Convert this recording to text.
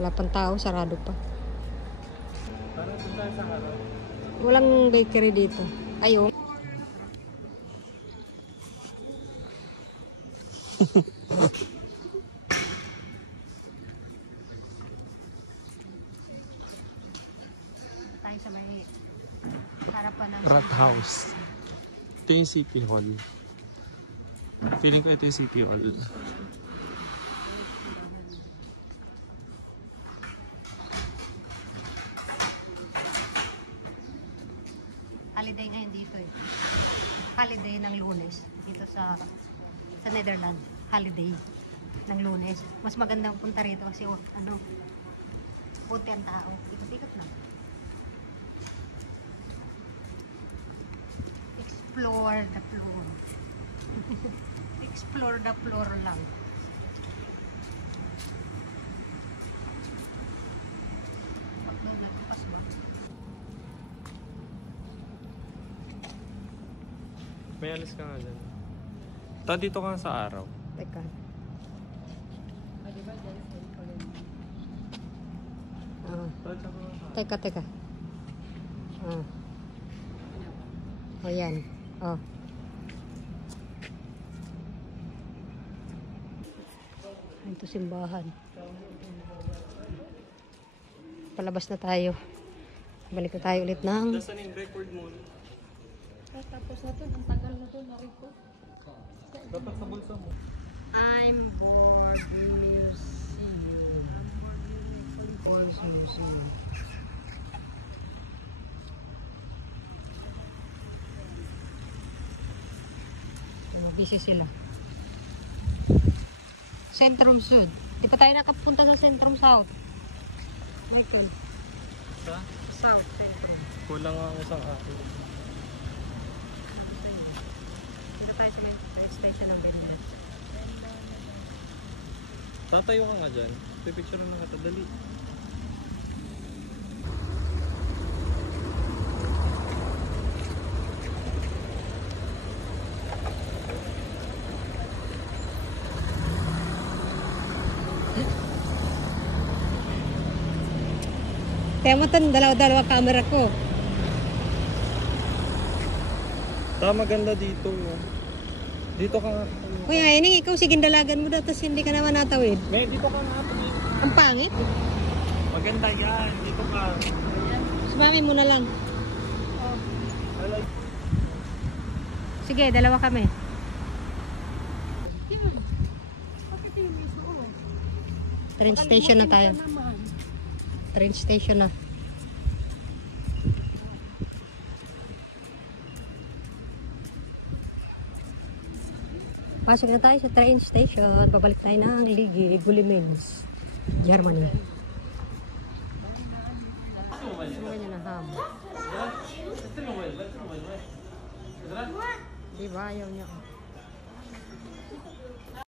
Wala pang tao, sarado pa. Parang sa harap. Walang bakery dito. Ayun. Tayo sa may harapan ng Rat House. Ito yung City Hall. Feeling ko ito yung City Hall. Holiday ngayon dito eh. Holiday ng Lunes. Dito sa Netherlands. Holiday ng Lunes. Mas magandang punta rito kasi punti ang tao. Ikot-ikot lang. Explore the floor. Explore the floor lang. Nagpas ba? May alis ka nga dyan. Dito ka nga sa araw. Teka. Teka. O yan. O. Ito simbahan. Palabas na tayo. Balik na tayo ulit ng... Nasaan yung record mo? Tapos na to. Ang tagal na to. Narito. Dapat sa bulsa mo. I'm bored museum. Bored museum. Busy sila. Centrum Sud. Di pa tayo nakapunta sa Centrum South. Michael. Sa? South Centrum. Kulang ang isang akin. Dito tayo sa main station ng Bendas. Tatayo ka nga dyan. Pipicture na nga ito. Dali. Kaya mo ito, dalawa camera ko. Maganda dito. Dito ka nga. Kuya, ini ikaw sige dalagan mo daw, tapos hindi ka naman natawid. May dito ka nga. Ang pangit. Maganda yan. Dito ka. Sumami mo na lang. Sige, dalawa kami. Train station na tayo. Train station na. Pasok na tayo sa train station. Babalik tayo ng Ligue, Gulimens, Germany. Semua niya na ham. Diba? Ayaw niya.